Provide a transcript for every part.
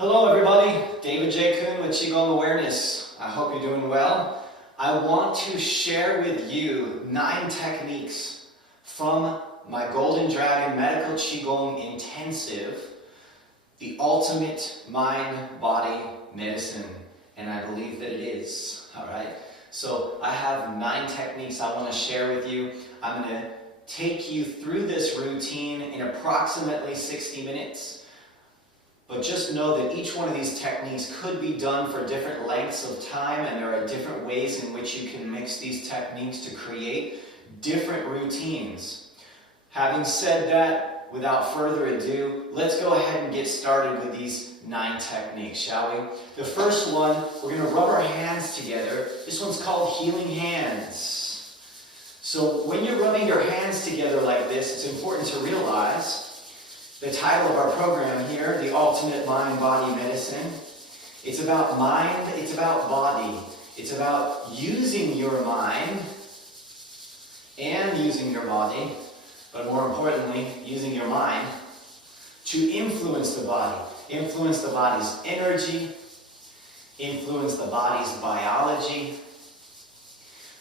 Hello everybody, David J. Kuhn with Qigong Awareness. I hope you're doing well. I want to share with you 9 techniques from my Golden Dragon Medical Qigong Intensive, the ultimate mind-body medicine, and I believe that it is, alright? So I have 9 techniques I want to share with you. I'm going to take you through this routine in approximately 60 minutes. But just know that each one of these techniques could be done for different lengths of time, and there are different ways in which you can mix these techniques to create different routines. Having said that, without further ado, let's go ahead and get started with these 9 techniques, shall we? The first one, we're going to rub our hands together. This one's called Healing Hands. So when you're rubbing your hands together like this, it's important to realize the title of our program here, The Ultimate Mind-Body Medicine. It's about mind, it's about body. It's about using your mind and using your body, but more importantly, using your mind to influence the body. Influence the body's energy, influence the body's biology.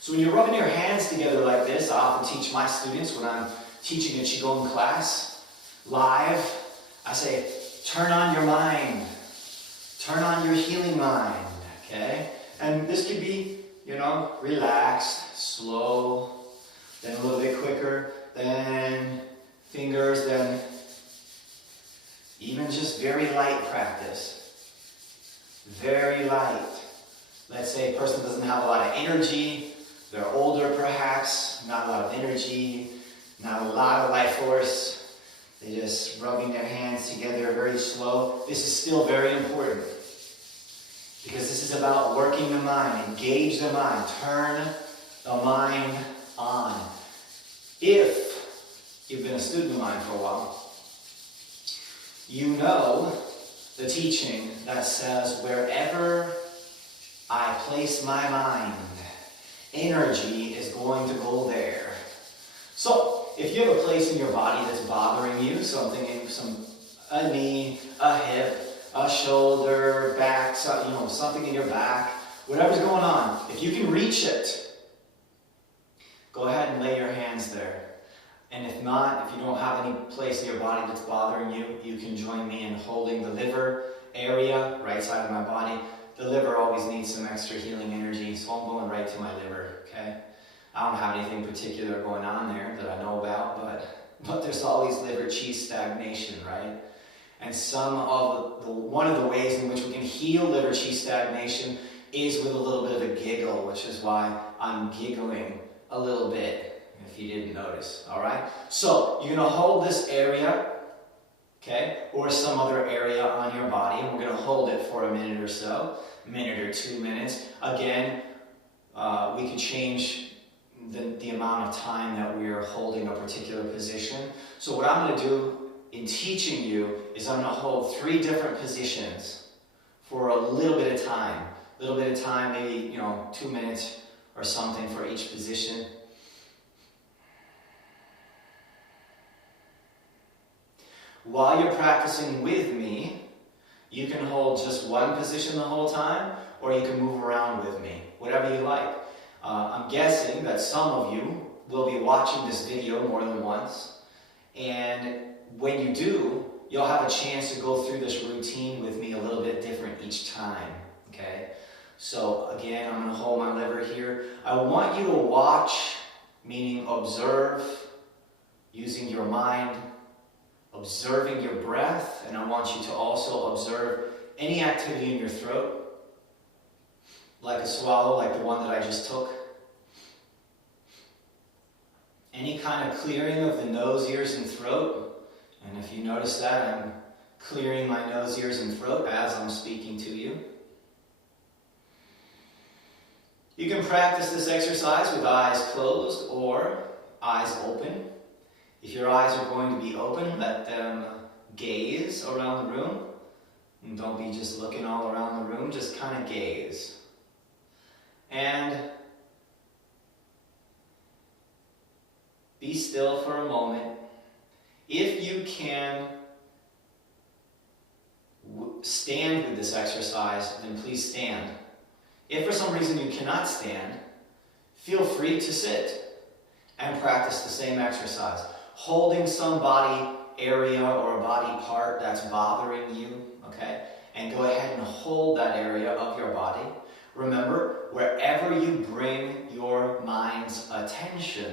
So when you're rubbing your hands together like this, I often teach my students when I'm teaching a Qigong class, live, I say, turn on your mind, turn on your healing mind, okay? And this could be, relaxed, slow, then a little bit quicker, then fingers, then even just very light practice, very light. Let's say a person doesn't have a lot of energy, they're older perhaps, not a lot of energy, not a lot of life force. They're just rubbing their hands together very slow. This is still very important because this is about working the mind, engage the mind, turn the mind on. If you've been a student of mine for a while, you know the teaching that says wherever I place my mind, energy is going to go there. So, if you have a place in your body that's bothering you, a knee, a hip, a shoulder, back, something in your back, whatever's going on, if you can reach it, go ahead and lay your hands there. And if not, if you don't have any place in your body that's bothering you, you can join me in holding the liver area, right side of my body. The liver always needs some extra healing energy, so I'm going right to my liver, okay? I don't have anything particular going on there that I know about, but there's always liver qi stagnation, right? And one of the ways in which we can heal liver qi stagnation is with a little bit of a giggle, which is why I'm giggling a little bit, if you didn't notice, all right? So you're going to hold this area, okay, or some other area on your body, and we're going to hold it for a minute or so, a minute or 2 minutes. Again, we could change the amount of time that we're holding a particular position. So what I'm going to do in teaching you is I'm going to hold 3 different positions for a little bit of time. A little bit of time, maybe 2 minutes or something for each position. While you're practicing with me, you can hold just one position the whole time, or you can move around with me, whatever you like. I'm guessing that some of you will be watching this video more than once, and when you do, you'll have a chance to go through this routine with me a little bit different each time, okay? So again, I'm going to hold my liver here. I want you to watch, meaning observe, using your mind, observing your breath, and I want you to also observe any activity in your throat, like a swallow, like the one that I just took. Any kind of clearing of the nose, ears, and throat. And if you notice that, I'm clearing my nose, ears, and throat as I'm speaking to you. You can practice this exercise with eyes closed or eyes open. If your eyes are going to be open, let them gaze around the room. And don't be just looking all around the room, just kind of gaze. And be still for a moment. If you can stand with this exercise, then please stand. If for some reason you cannot stand, feel free to sit and practice the same exercise. Holding some body area or body part that's bothering you, okay? And go ahead and hold that area of your body. Remember, wherever you bring your mind's attention,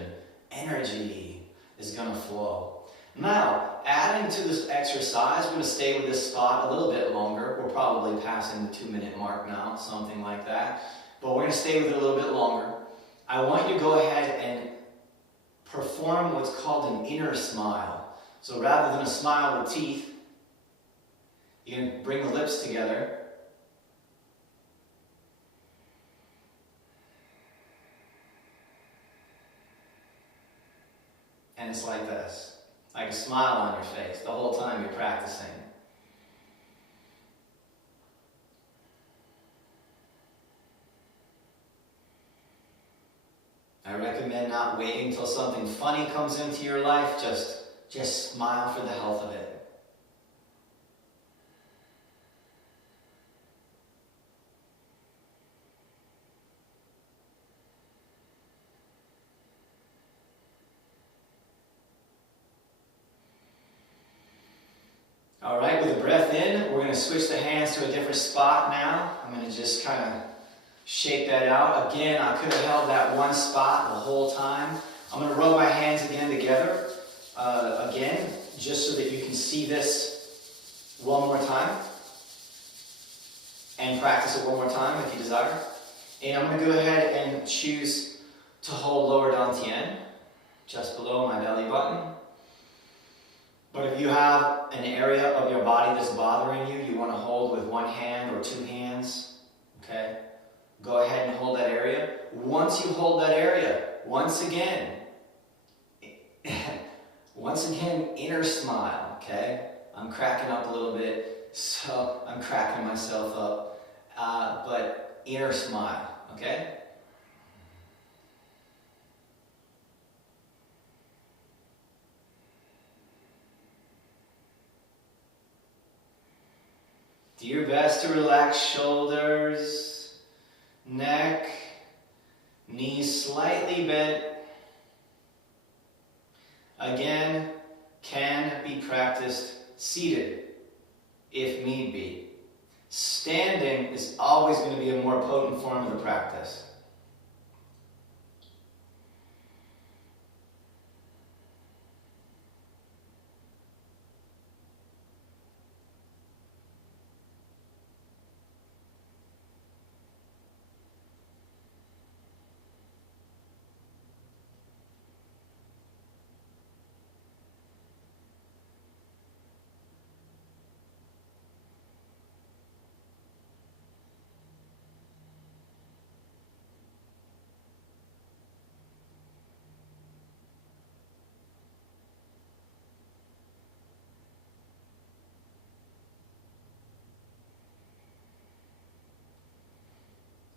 energy is going to flow. Now, adding to this exercise, we're going to stay with this spot a little bit longer. We're probably passing the 2-minute mark now, something like that. But we're going to stay with it a little bit longer. I want you to go ahead and perform what's called an inner smile. So rather than a smile with teeth, you're going to bring the lips together. And it's like this, like a smile on your face the whole time you're practicing. I recommend not waiting till something funny comes into your life. Just smile for the health of it. All right, with the breath in, we're going to switch the hands to a different spot now. I'm going to just kind of shake that out. Again, I could have held that one spot the whole time. I'm going to rub my hands again together. Again, just so that you can see this one more time. And practice it one more time if you desire. And I'm going to go ahead and choose to hold lower dantian, just below my belly button. But if you have an area of your body that's bothering you, you want to hold with one hand or two hands, okay? Go ahead and hold that area. Once you hold that area, once again, inner smile, okay? I'm cracking up a little bit, so I'm cracking myself up, but inner smile, okay? Do your best to relax shoulders, neck, knees slightly bent. Again, can be practiced seated if need be. Standing is always going to be a more potent form of the practice.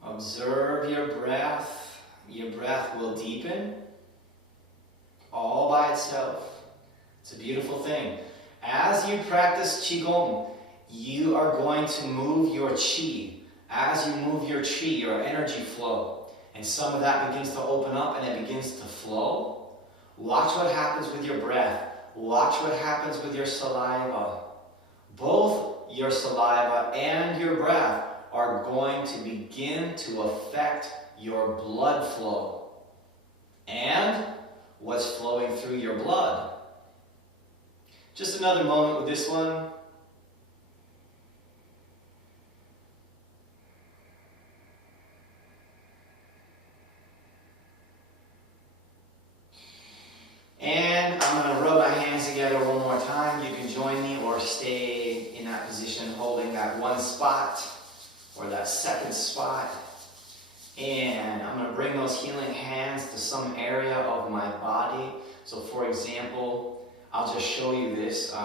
Observe your breath. Your breath will deepen all by itself. It's a beautiful thing. As you practice Qigong, you are going to move your Qi. As you move your Qi, your energy flow, and some of that begins to open up and it begins to flow, watch what happens with your breath. Watch what happens with your saliva. Both your saliva and your breath are going to begin to affect your blood flow and what's flowing through your blood. Just another moment with this one. And I'm going to rub my hands together one more time. You can join me or stay in that position holding that one spot or that second spot. And I'm going to bring those healing hands to some area of my body. So for example, I'll just show you this.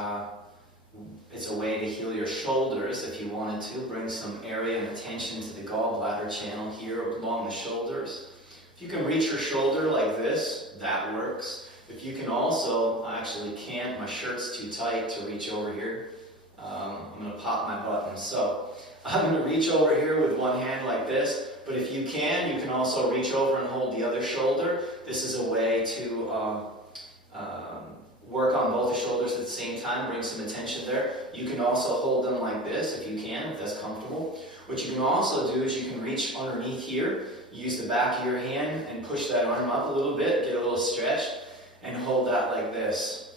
It's a way to heal your shoulders if you wanted to. Bring some area and attention to the gallbladder channel here along the shoulders. If you can reach your shoulder like this, that works. If you can also, I actually can't, my shirt's too tight to reach over here. I'm going to pop my button. So I'm going to reach over here with one hand like this, but if you can also reach over and hold the other shoulder. This is a way to work on both the shoulders at the same time, bring some attention there. You can also hold them like this if you can, if that's comfortable. What you can also do is you can reach underneath here, use the back of your hand and push that arm up a little bit, get a little stretch, and hold that like this.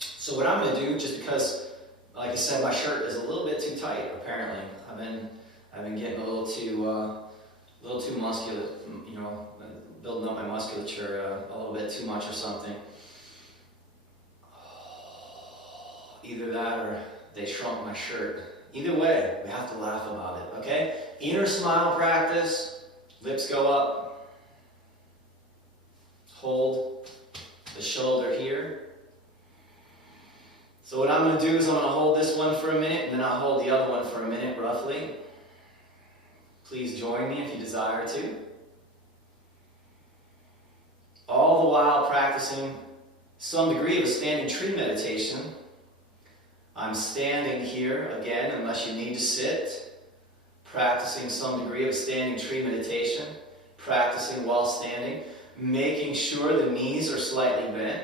So what I'm going to do, just because, like I said, my shirt is a little bit too tight, apparently. I've been getting a little too muscular, you know, building up my musculature a little bit too much or something. Either that or they shrunk my shirt. Either way, we have to laugh about it, okay? Inner smile practice, lips go up. Hold the shoulder here. So what I'm going to do is I'm going to hold this one for a minute, and then I'll hold the other one for a minute, roughly. Please join me if you desire to. All the while practicing some degree of a standing tree meditation. I'm standing here, again, unless you need to sit, practicing some degree of standing tree meditation, practicing while standing, making sure the knees are slightly bent.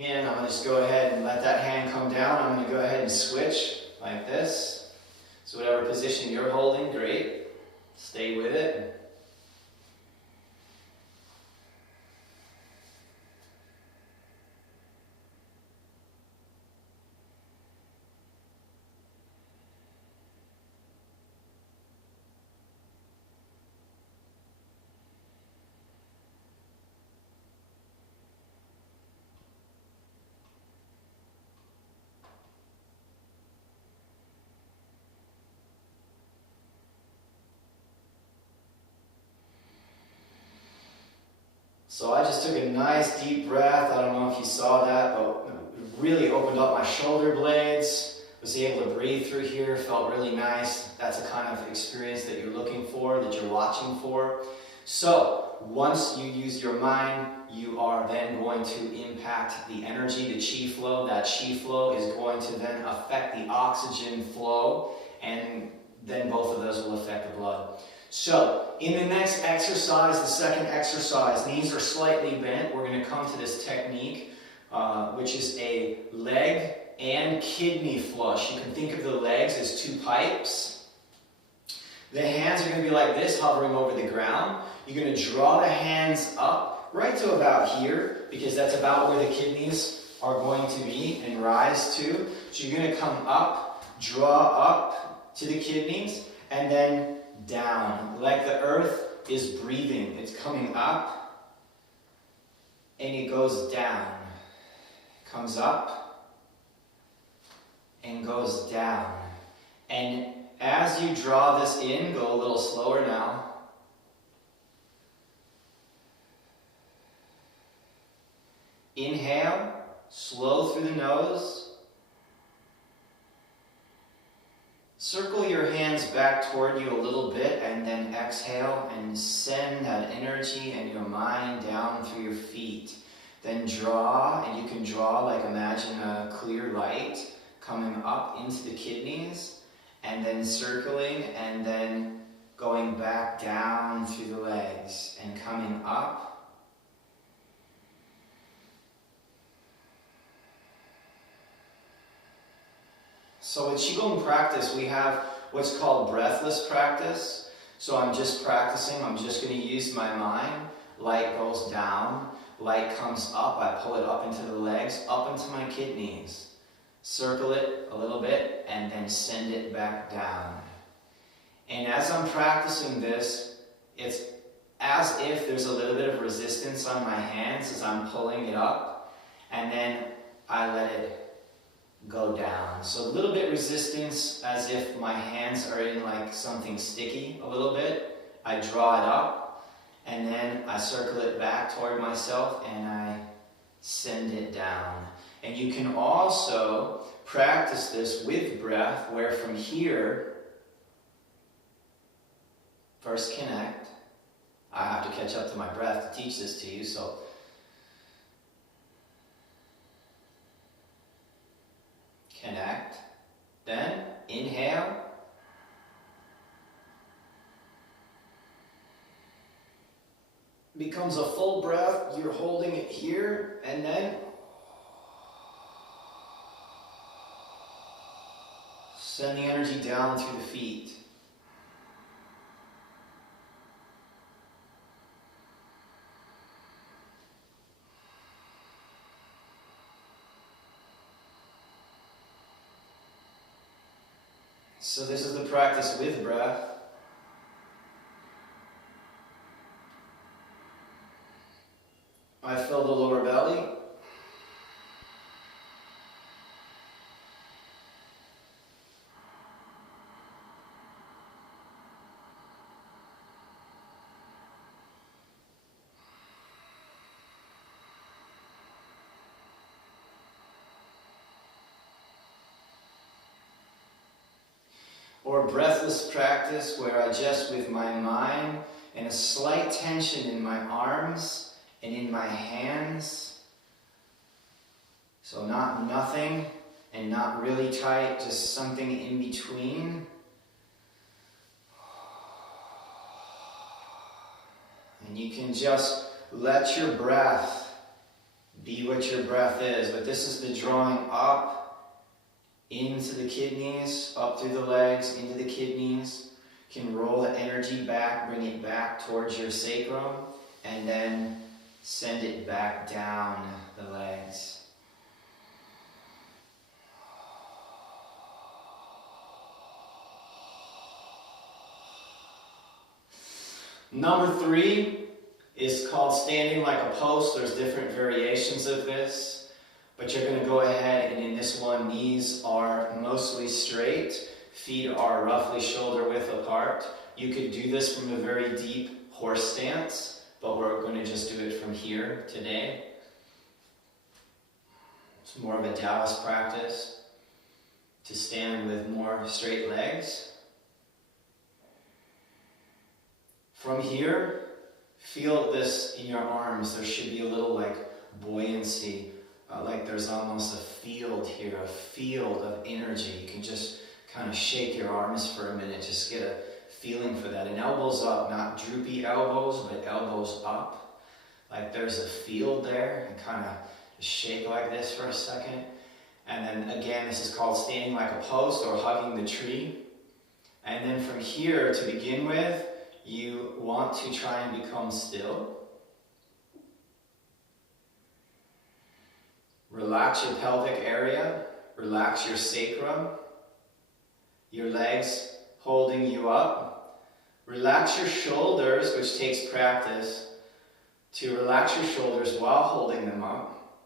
And I'm going to just go ahead and let that hand come down. I'm going to go ahead and switch like this. So whatever position you're holding, great. Stay with it. So I just took a nice deep breath. I don't know if you saw that, but it really opened up my shoulder blades. Was able to breathe through here, felt really nice. That's the kind of experience that you're looking for, that you're watching for. So once you use your mind, you are then going to impact the energy, the chi flow. That chi flow is going to then affect the oxygen flow, and then both of those will affect the blood. So, in the next exercise, the second exercise, knees are slightly bent. We're going to come to this technique, which is a leg and kidney flush. You can think of the legs as two pipes. The hands are going to be like this, hovering over the ground. You're going to draw the hands up right to about here, because that's about where the kidneys are going to be and rise to. So you're going to come up, draw up to the kidneys, and then down, like the earth is breathing. It's coming up, and it goes down. Comes up, and goes down. And as you draw this in, go a little slower now. Inhale, slow through the nose. Circle your hands back toward you a little bit, and then exhale and send that energy and your mind down through your feet. Then draw, and you can draw like imagine a clear light coming up into the kidneys, and then circling, and then going back down through the legs, and coming up. So in Qigong practice, we have what's called breathless practice. So I'm just practicing, I'm just going to use my mind. Light goes down, light comes up, I pull it up into the legs, up into my kidneys. Circle it a little bit, and then send it back down. And as I'm practicing this, it's as if there's a little bit of resistance on my hands as I'm pulling it up, and then I let it go down. So a little bit resistance, as if my hands are in like something sticky a little bit. I draw it up, and then I circle it back toward myself, and I send it down. And you can also practice this with breath, where from here, First connect. I have to catch up to my breath to teach this to you, so connect. Then inhale. Becomes a full breath. You're holding it here, and then send the energy down through the feet. So this is the practice with breath. I fill the lower belly. Or breathless practice where I just, with my mind and a slight tension in my arms and in my hands, so not nothing and not really tight, just something in between. And you can just let your breath be what your breath is, but this is the drawing up into the kidneys, up through the legs, into the kidneys. You can roll the energy back, bring it back towards your sacrum, and then send it back down the legs. Number 3 is called standing like a post. There's different variations of this. But you're going to go ahead, and in this one, knees are mostly straight. Feet are roughly shoulder width apart. You could do this from a very deep horse stance, but we're going to just do it from here today. It's more of a Taoist practice to stand with more straight legs. From here, feel this in your arms. There should be a little like buoyancy. Like there's almost a field here, a field of energy. You can just kind of shake your arms for a minute, just get a feeling for that. And elbows up, not droopy elbows, but elbows up. Like there's a field there, and kind of just shake like this for a second. And then again, this is called standing like a post or hugging the tree. And then from here, to begin with, you want to try and become still. Relax your pelvic area, relax your sacrum, your legs holding you up. Relax your shoulders, which takes practice, to relax your shoulders while holding them up.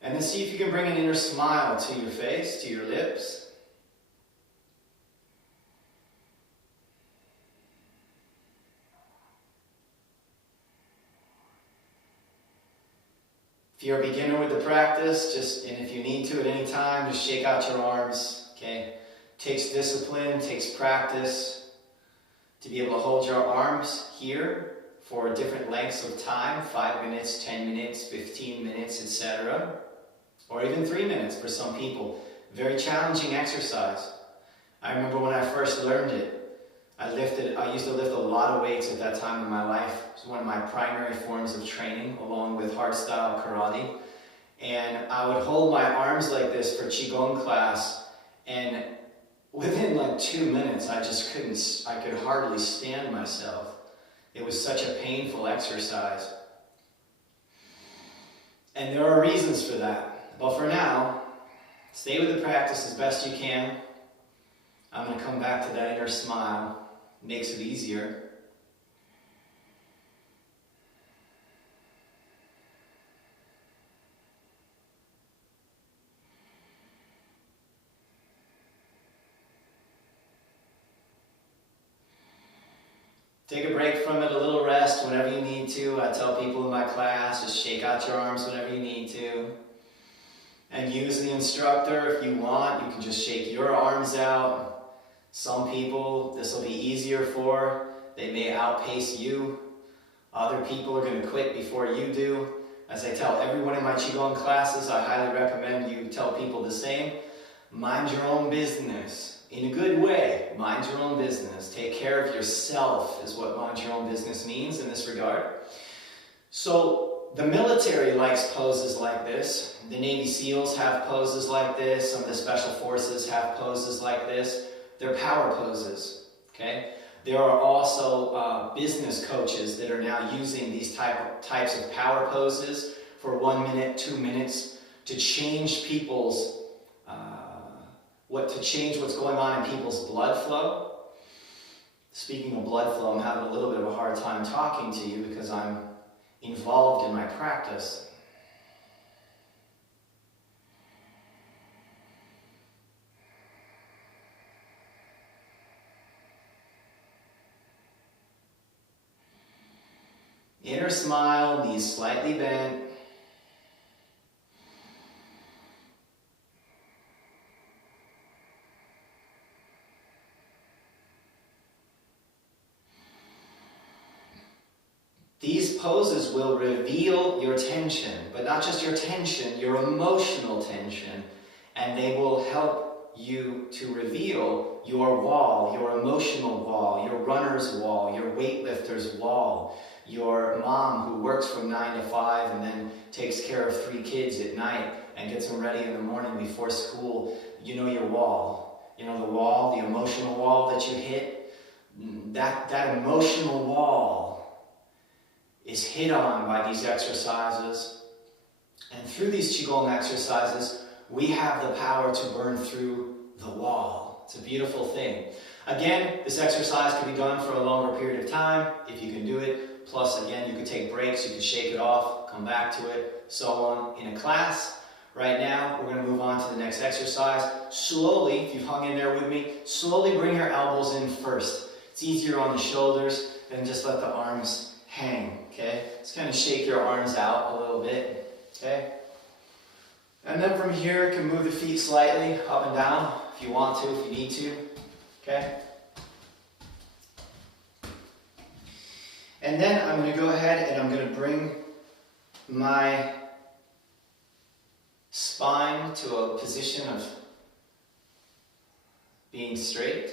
And then see if you can bring an inner smile to your face, to your lips. If you're a beginner with the practice, and if you need to at any time, just shake out your arms, okay? Takes discipline, takes practice to be able to hold your arms here for different lengths of time, 5 minutes, 10 minutes, 15 minutes, etc. Or even 3 minutes for some people. Very challenging exercise. I remember when I first learned it, I used to lift a lot of weights at that time in my life. It was one of my primary forms of training, along with hardstyle karate. And I would hold my arms like this for Qigong class, and within like 2 minutes, I could hardly stand myself. It was such a painful exercise. And there are reasons for that. But for now, stay with the practice as best you can. I'm going to come back to that inner smile. Makes it easier. Take a break from it, a little rest whenever you need to. I tell people in my class, just shake out your arms whenever you need to. And use the instructor if you want. You can just shake your arms out. Some people, this will be easier for. They may outpace you. Other people are going to quit before you do. As I tell everyone in my Qigong classes, I highly recommend you tell people the same. Mind your own business. In a good way, mind your own business. Take care of yourself is what mind your own business means in this regard. So the military likes poses like this. The Navy SEALs have poses like this. Some of the special forces have poses like this. They're power poses, okay? There are also business coaches that are now using these types of power poses for 1 minute, 2 minutes to change people's, to change what's going on in people's blood flow. Speaking of blood flow, I'm having a little bit of a hard time talking to you because I'm involved in my practice. Inner smile, knees slightly bent. These poses will reveal your tension, but not just your tension, your emotional tension, and they will help you to reveal your wall, your emotional wall, your runner's wall, your weightlifter's wall, your mom who works from 9 to 5 and then takes care of 3 kids at night and gets them ready in the morning before school. You know your wall. You know the wall, the emotional wall that you hit? That emotional wall is hit on by these exercises. And through these Qigong exercises, we have the power to burn through the wall. It's a beautiful thing. Again, this exercise can be done for a longer period of time, if you can do it. Plus, again, you can take breaks, you can shake it off, come back to it, so on in a class. Right now, we're going to move on to the next exercise. Slowly, if you've hung in there with me, slowly bring your elbows in first. It's easier on the shoulders than just let the arms hang, okay? Just kind of shake your arms out a little bit, okay? And then from here, you can move the feet slightly up and down if you want to, if you need to, okay? And then I'm going to go ahead and I'm going to bring my spine to a position of being straight.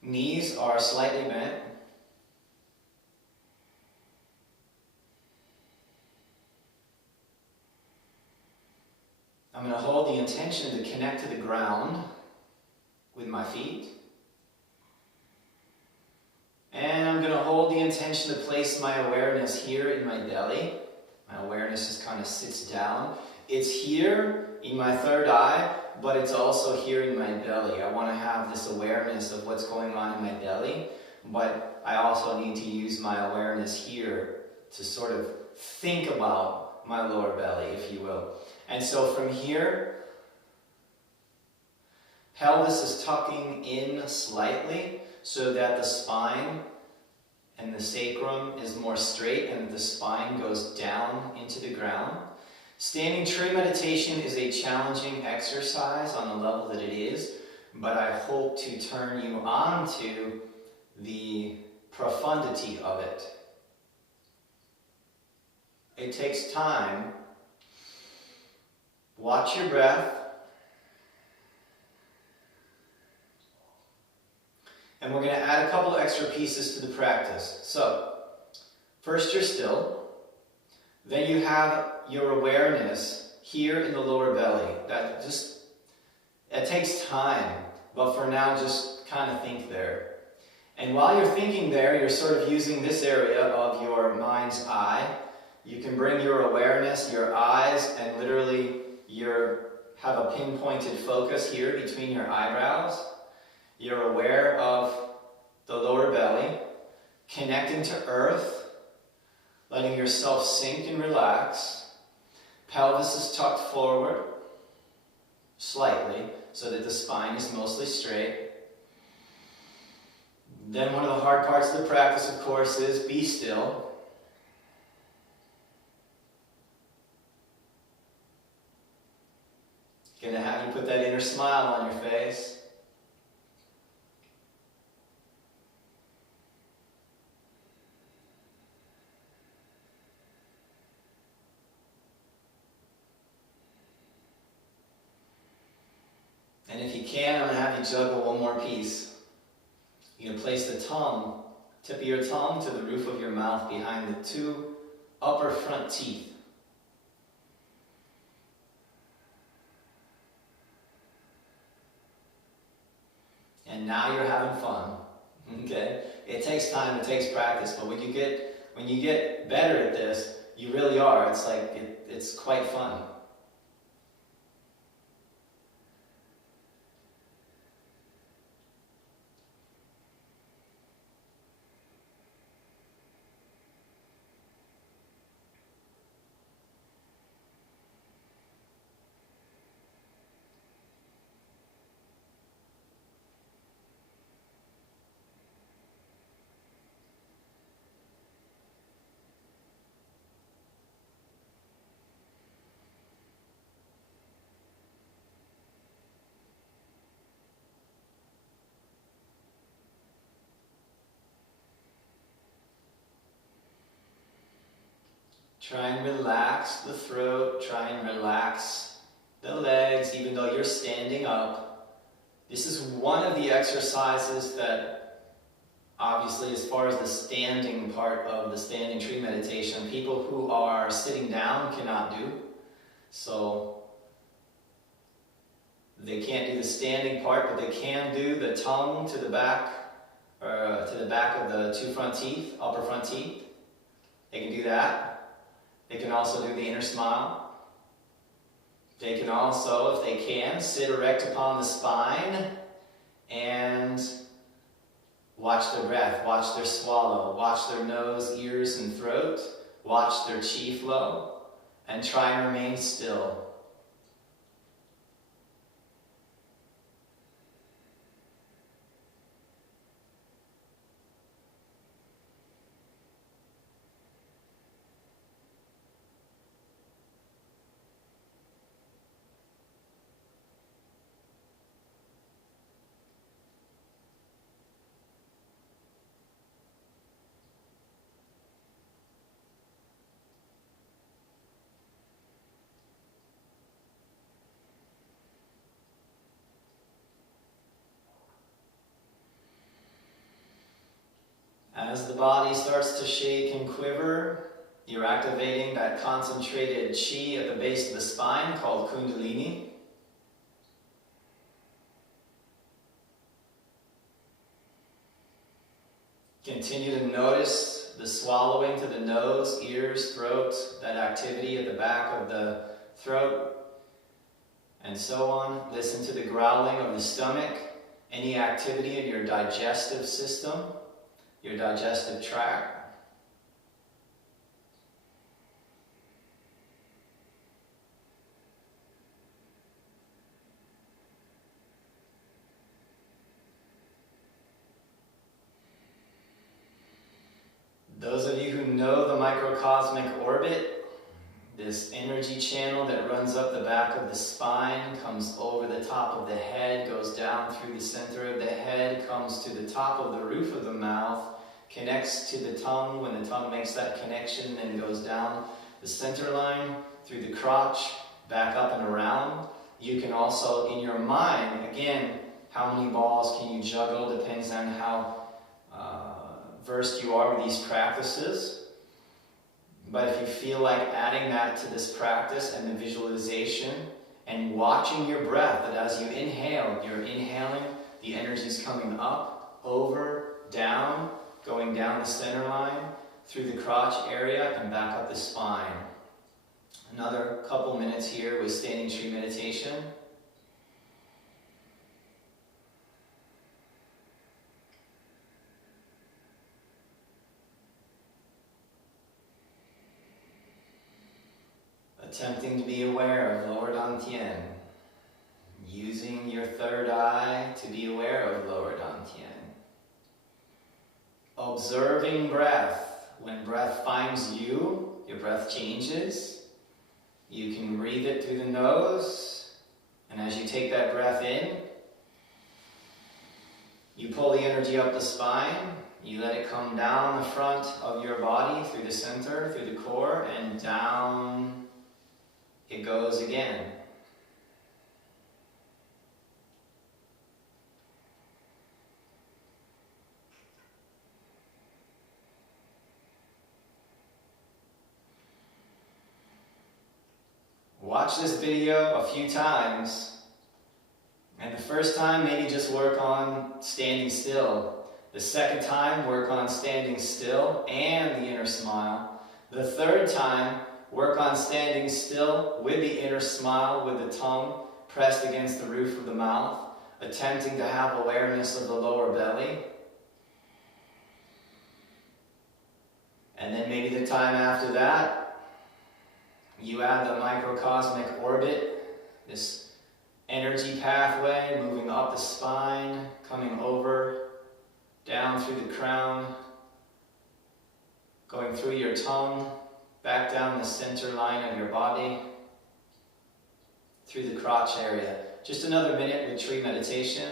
Knees are slightly bent. I'm going to hold the intention to connect to the ground with my feet. And I'm going to hold the intention to place my awareness here in my belly. My awareness just kind of sits down. It's here in my third eye, but it's also here in my belly. I want to have this awareness of what's going on in my belly, but I also need to use my awareness here to sort of think about my lower belly, if you will. And so from here, pelvis is tucking in slightly so that the spine and the sacrum is more straight and the spine goes down into the ground. Standing tree meditation is a challenging exercise on the level that it is, but I hope to turn you on to the profundity of it. It takes time. Watch your breath. And we're going to add a couple extra pieces to the practice. So, first you're still. Then you have your awareness here in the lower belly. It takes time, but for now just kind of think there. And while you're thinking there, you're sort of using this area of your mind's eye. You can bring your awareness, your eyes, and literally have a pinpointed focus here between your eyebrows. You're aware of the lower belly, connecting to earth, letting yourself sink and relax. Pelvis is tucked forward slightly so that the spine is mostly straight. Then one of the hard parts of the practice, of course, is be still. Gonna have you put that inner smile on your face. And if you can, I'm going to have you juggle one more piece. You're going to place the tongue, tip of your tongue to the roof of your mouth behind the two upper front teeth. And now you're having fun. Okay? It takes time, it takes practice, but when you get better at this, you really are. It's like it's quite fun. Try and relax the throat, try and relax the legs, even though you're standing up. This is one of the exercises that, obviously, as far as the standing part of the standing tree meditation, people who are sitting down cannot do. So, they can't do the standing part, but they can do the tongue to the back, or to the back of the two front teeth, upper front teeth. They can do that. They can also do the inner smile. They can also, if they can, sit erect upon the spine and watch their breath, watch their swallow, watch their nose, ears, and throat, watch their chi flow, and try and remain still. As the body starts to shake and quiver, you're activating that concentrated chi at the base of the spine called Kundalini. Continue to notice the swallowing to the nose, ears, throat, that activity at the back of the throat, and so on. Listen to the growling of the stomach, any activity in your digestive system, your digestive tract. Those of you who know the microcosmic orbit, this energy channel that runs up the back of the spine, comes over the top of the head, goes down through the center of the head, comes to the top of the roof of the mouth, connects to the tongue when the tongue makes that connection, and goes down the center line, through the crotch, back up and around. You can also, in your mind, again, how many balls can you juggle depends on how versed you are with these practices. But if you feel like adding that to this practice and the visualization and watching your breath, that as you inhale, you're inhaling, the energy's coming up, over, down, going down the center line, through the crotch area, and back up the spine. Another couple minutes here with standing tree meditation. Attempting to be aware of lower dantian. Using your third eye to be aware of lower dantian. Observing breath. When breath finds you, your breath changes. You can breathe it through the nose And as you take that breath in, you pull the energy up the spine, you let it come down the front of your body, through the center, through the core, and down it goes again. Watch this video a few times. And the first time, maybe just work on standing still. The second time, work on standing still and the inner smile. The third time, work on standing still with the inner smile, with the tongue pressed against the roof of the mouth, attempting to have awareness of the lower belly. And then maybe the time after that, you add the microcosmic orbit, this energy pathway moving up the spine, coming over, down through the crown, going through your tongue, back down the center line of your body, through the crotch area. Just another minute with tree meditation.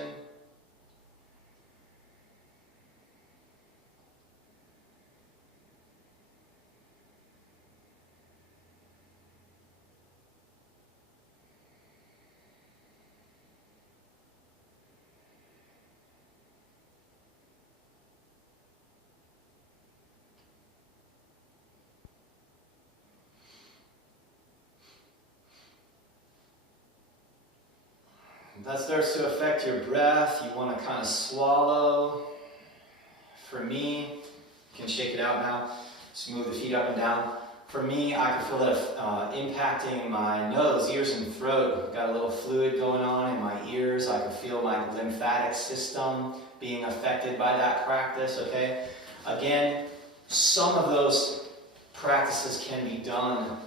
That starts to affect your breath. You want to kind of swallow. For me, you can shake it out now. Just move the feet up and down. For me, I can feel that impacting my nose, ears, and throat. Got a little fluid going on in my ears. I can feel my lymphatic system being affected by that practice, okay? Again, some of those practices can be done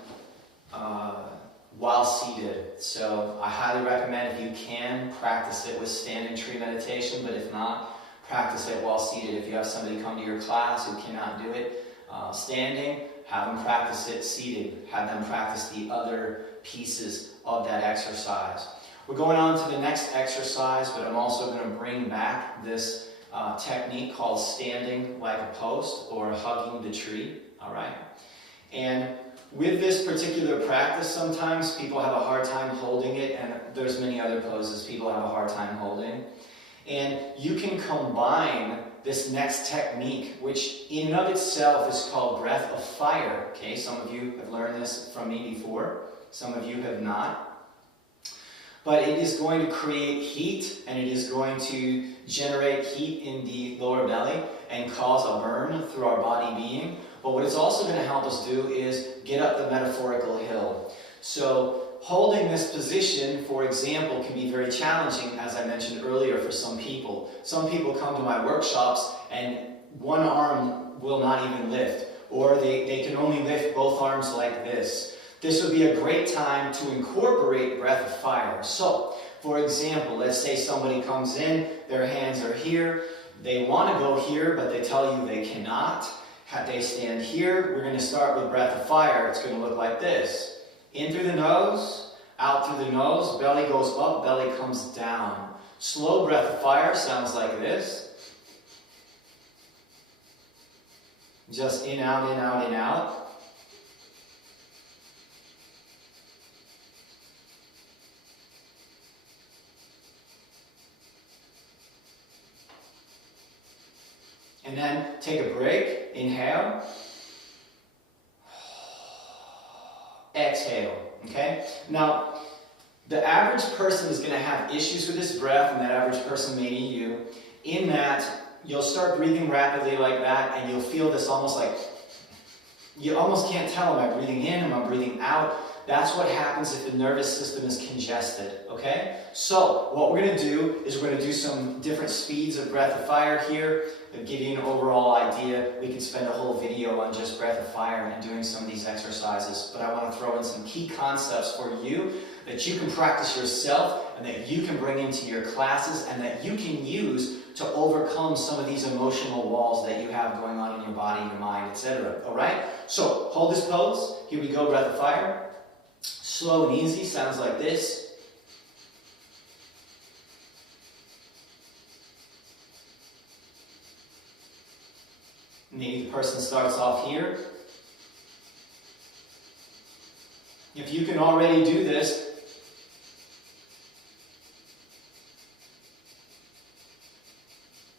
while seated. So I highly recommend, if you can, practice it with standing tree meditation, but if not, practice it while seated. If you have somebody come to your class who cannot do it standing, have them practice it seated. Have them practice the other pieces of that exercise. We're going on to the next exercise, but I'm also going to bring back this technique called standing like a post, or hugging the tree, all right? And with this particular practice, sometimes people have a hard time holding it, and there's many other poses people have a hard time holding. And you can combine this next technique, which in and of itself is called breath of fire. Okay, some of you have learned this from me before, some of you have not. But it is going to create heat, and it is going to generate heat in the lower belly and cause a burn through our body being. But what it's also going to help us do is get up the metaphorical hill. So holding this position, for example, can be very challenging, as I mentioned earlier, for some people. Some people come to my workshops and one arm will not even lift, or they can only lift both arms like this. This would be a great time to incorporate breath of fire. So, for example, let's say somebody comes in, their hands are here, they want to go here, but they tell you they cannot. They stand here. We're going to start with breath of fire. It's going to look like this. In through the nose, out through the nose, belly goes up, belly comes down. Slow breath of fire sounds like this. Just in, out, in, out, in, out. And then take a break, inhale, exhale, okay? Now, the average person is going to have issues with this breath, and that average person may be you, in that you'll start breathing rapidly like that, and you'll feel this almost like, you almost can't tell, am I breathing in, am I breathing out? That's what happens if the nervous system is congested, okay? So, what we're going to do is we're going to do some different speeds of breath of fire here. To give you an overall idea, we could spend a whole video on just breath of fire and doing some of these exercises, but I want to throw in some key concepts for you that you can practice yourself and that you can bring into your classes and that you can use to overcome some of these emotional walls that you have going on in your body, your mind, etc. Alright? So, hold this pose. Here we go, breath of fire. Slow and easy, sounds like this. Maybe the person starts off here. If you can already do this,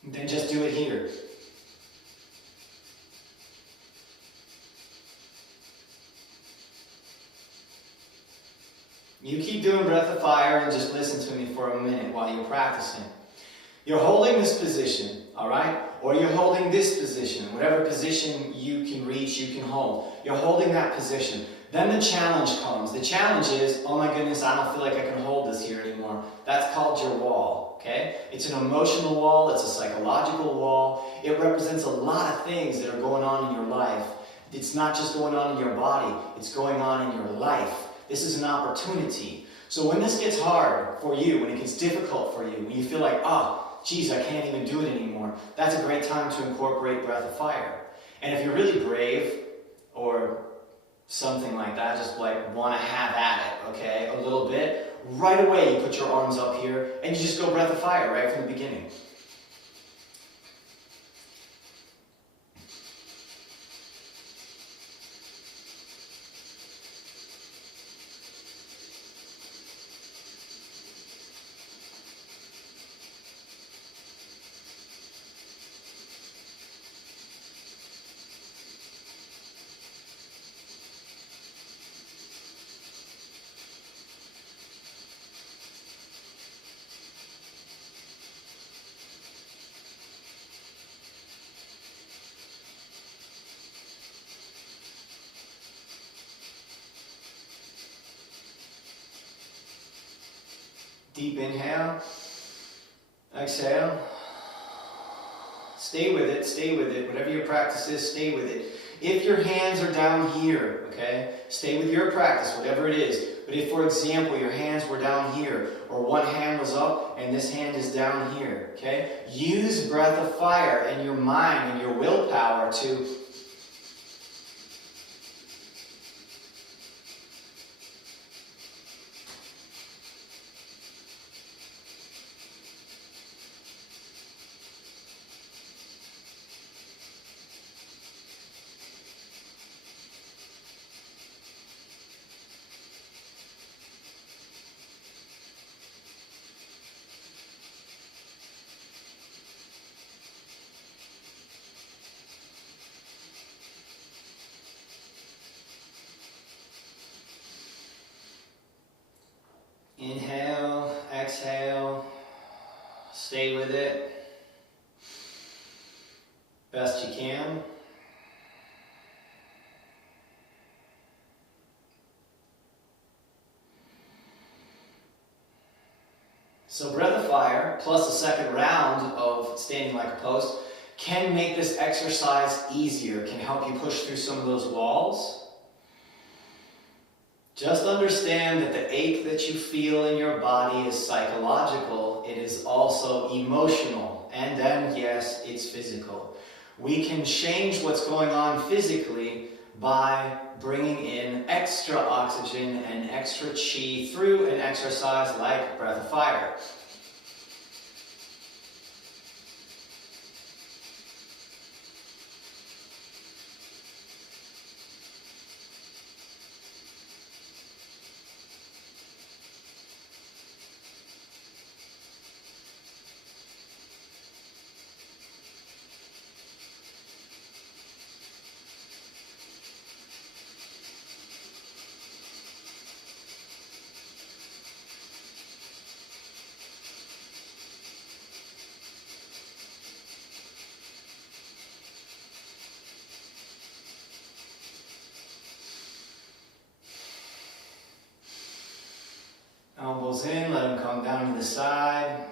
then just do it here. You keep doing breath of fire and just listen to me for a minute while you're practicing. You're holding this position, all right? Or you're holding this position. Whatever position you can reach, you can hold. You're holding that position. Then the challenge comes. The challenge is, oh my goodness, I don't feel like I can hold this here anymore. That's called your wall, okay? It's an emotional wall. It's a psychological wall. It represents a lot of things that are going on in your life. It's not just going on in your body. It's going on in your life. This is an opportunity. So when this gets hard for you, when it gets difficult for you, when you feel like, oh, geez, I can't even do it anymore, that's a great time to incorporate breath of fire. And if you're really brave or something like that, just like want to have at it, okay, a little bit, right away you put your arms up here and you just go breath of fire right from the beginning. Deep inhale, exhale. Stay with it, whatever your practice is, stay with it. If your hands are down here, okay, stay with your practice, whatever it is. But if, for example, your hands were down here, or one hand was up and this hand is down here, okay, use breath of fire and your mind and your willpower to inhale, exhale, stay with it best you can. So breath of fire plus a second round of standing like a post can make this exercise easier, can help you push through some of those walls. Just understand that the ache that you feel in your body is psychological. It is also emotional. And then, yes, it's physical. We can change what's going on physically by bringing in extra oxygen and extra chi through an exercise like breath of fire. Elbows in, let them come down to the side.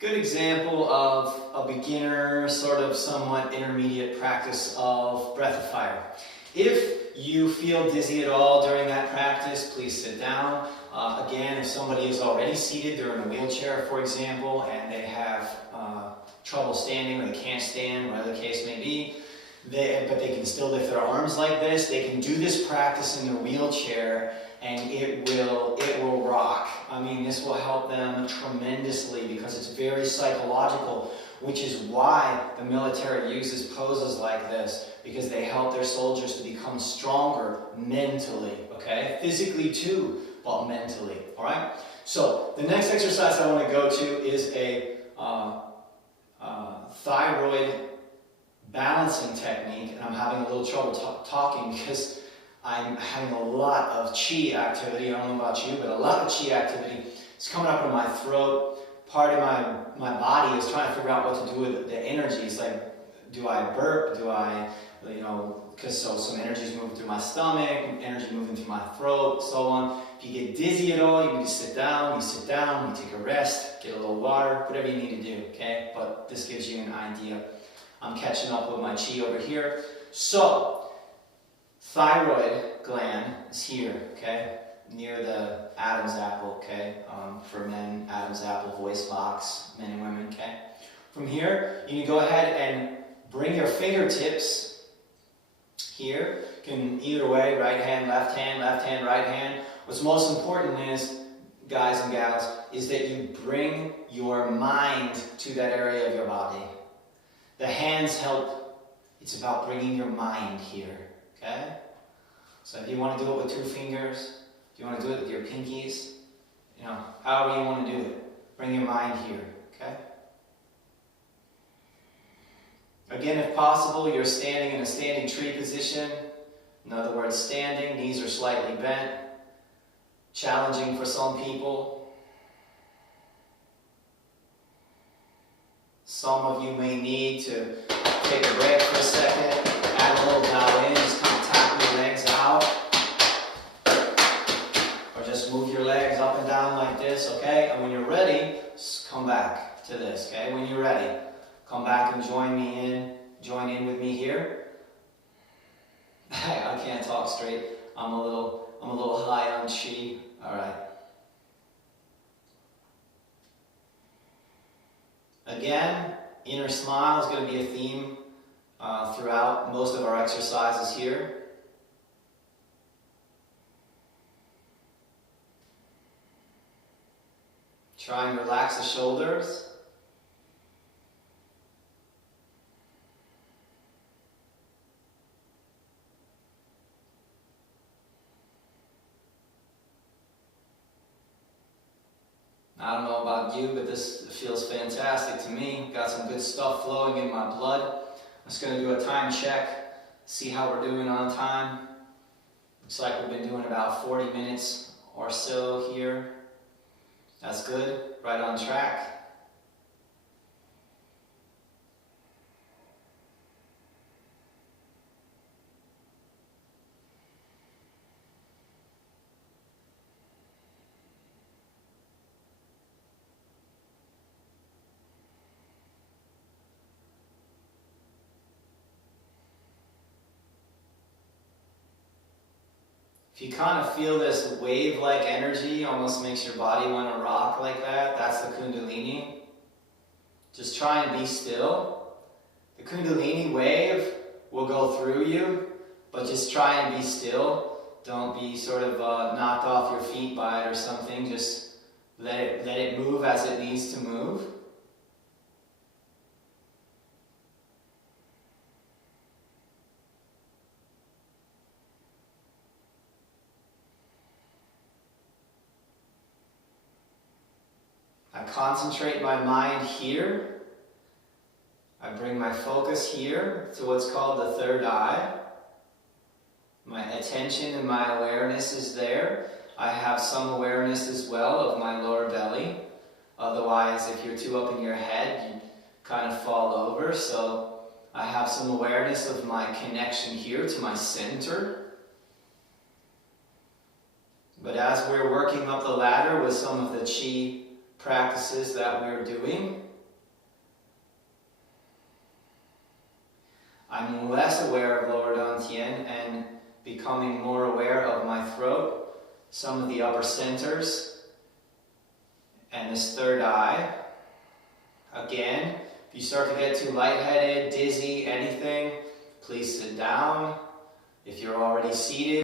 Good example of a beginner, sort of somewhat intermediate practice of breath of fire. If you feel dizzy at all during that practice, please sit down. Again, if somebody is already seated, they're in a wheelchair, for example, and they have trouble standing or they can't stand, whatever the case may be, but they can still lift their arms like this. They can do this practice in their wheelchair and it will rock, I mean, this will help them tremendously because it's very psychological, which is why the military uses poses like this, because they help their soldiers to become stronger mentally, okay? Physically too, but mentally, all right? So the next exercise I want to go to is a thyroid balancing technique, and I'm having a little trouble talking because I'm having a lot of chi activity. I don't know about you, but a lot of chi activity is coming up in my throat. Part of my body is trying to figure out what to do with the energy. It's like, do I burp? Do I, because some energy is moving through my stomach, energy moving through my throat, so on. If you get dizzy at all, you can just sit down, you take a rest, get a little water, whatever you need to do, okay? But this gives you an idea. I'm catching up with my chi over here. So, thyroid gland is here, okay? Near the Adam's apple, okay? For men, Adam's apple, voice box, men and women, okay? From here, you can go ahead and bring your fingertips here. You can either way, right hand, right hand. What's most important is, guys and gals, is that you bring your mind to that area of your body. The hands help. It's about bringing your mind here, okay? So if you want to do it with 2 fingers, if you want to do it with your pinkies, however you want to do it, bring your mind here, okay? Again, if possible, you're standing in a standing tree position. In other words, standing, knees are slightly bent. Challenging for some people. Some of you may need to take a break for a second, add a little bow in, just kind of tap your legs out. Or just move your legs up and down like this, okay? And when you're ready, just come back to this, okay? When you're ready, come back and join in with me here. I can't talk straight. I'm a little high on chi. All right. Again, inner smile is going to be a theme throughout most of our exercises here. Try and relax the shoulders. I don't know about you, but this feels fantastic to me. Got some good stuff flowing in my blood. I'm just going to do a time check, see how we're doing on time. Looks like we've been doing about 40 minutes or so here. That's good, right on track. If you kind of feel this wave-like energy, almost makes your body want to rock like that, that's the Kundalini. Just try and be still. The Kundalini wave will go through you, but just try and be still. Don't be sort of knocked off your feet by it or something. Just let it move as it needs to move. I concentrate my mind here. I bring my focus here to what's called the third eye. My attention and my awareness is there. I have some awareness as well of my lower belly. Otherwise, if you're too up in your head, you kind of fall over. So I have some awareness of my connection here to my center. But as we're working up the ladder with some of the chi practices that we're doing, I'm less aware of lower dantian and becoming more aware of my throat, some of the upper centers, and this third eye. Again, if you start to get too lightheaded, dizzy, anything, please sit down. If you're already seated,